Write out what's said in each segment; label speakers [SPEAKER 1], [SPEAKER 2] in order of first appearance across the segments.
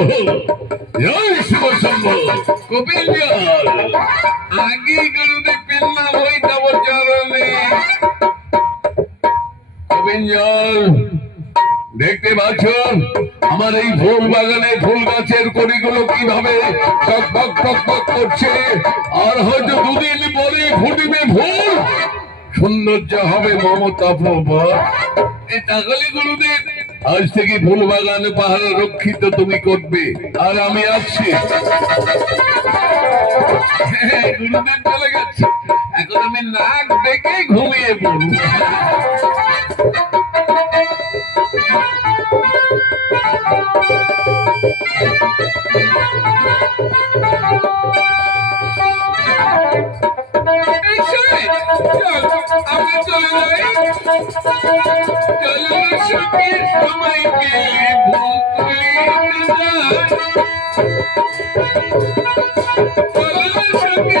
[SPEAKER 1] আগে গরুদের পেলাম ওই তব চরণে। কপিল জল দেখতে পাচ্ছ? আমার এই ফুল বাগানে ফুল গাছের কড়িগুলো কীভাবে করছে? আর হয়তো দুদিন পরে ফুটিবে ফুল। সৌন্দর্য হবে মমতা প্রভা। এই তাহলে গুরুদেব আজ থেকে ফুল বাগান পাহাড় রক্ষিত তুমি করবে। আর আমি গুরুদেব চলে গেছে এখন আমি নাক দেখে ঘুমিয়ে পড়ব। আমরা চলে। চলো সখী, সময় গেলে ভুলে যায়। চলো না সখী,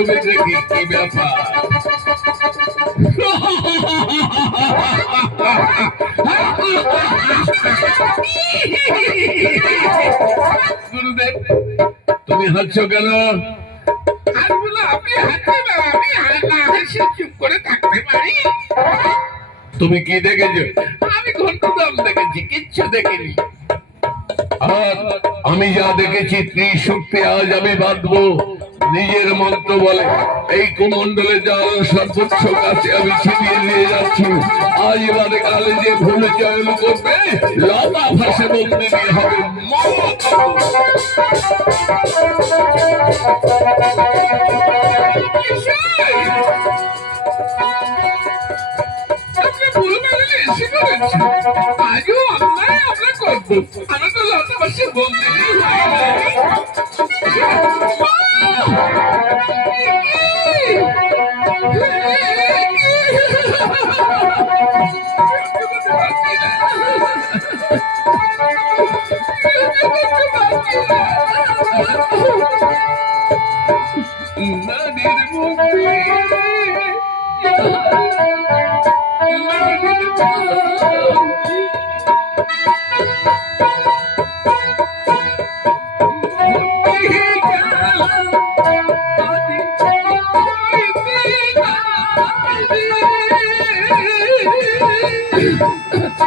[SPEAKER 1] কি ব্যাপার গুরুদেব তুমি হাসছো কেন আর বলো আপনি হাসছেন না, আমি হা- না হেসে চুপ করে থাকতে পারি তুমি কি দেখেছ আমি ঘন্টুদম দেখেছি কিচ্ছু দেখিনি আর আমি যা দেখেছি ত্রিশক্তি আজ আমি বাঁধবো নিজের মন্ত্র বলে। এই কুমন্ডলে জল সর্বোচ্চ কাছে আমি ছিনিয়ে নিয়ে যাচ্ছি। আজ এবারে কালে যে ভুল চয়ন করবে, লতা ভাসে বলতে নিয়ে হবে আজও আমরা আমরা তো লতা ভাসে বলতে নদীর মুখে নদীর মুখে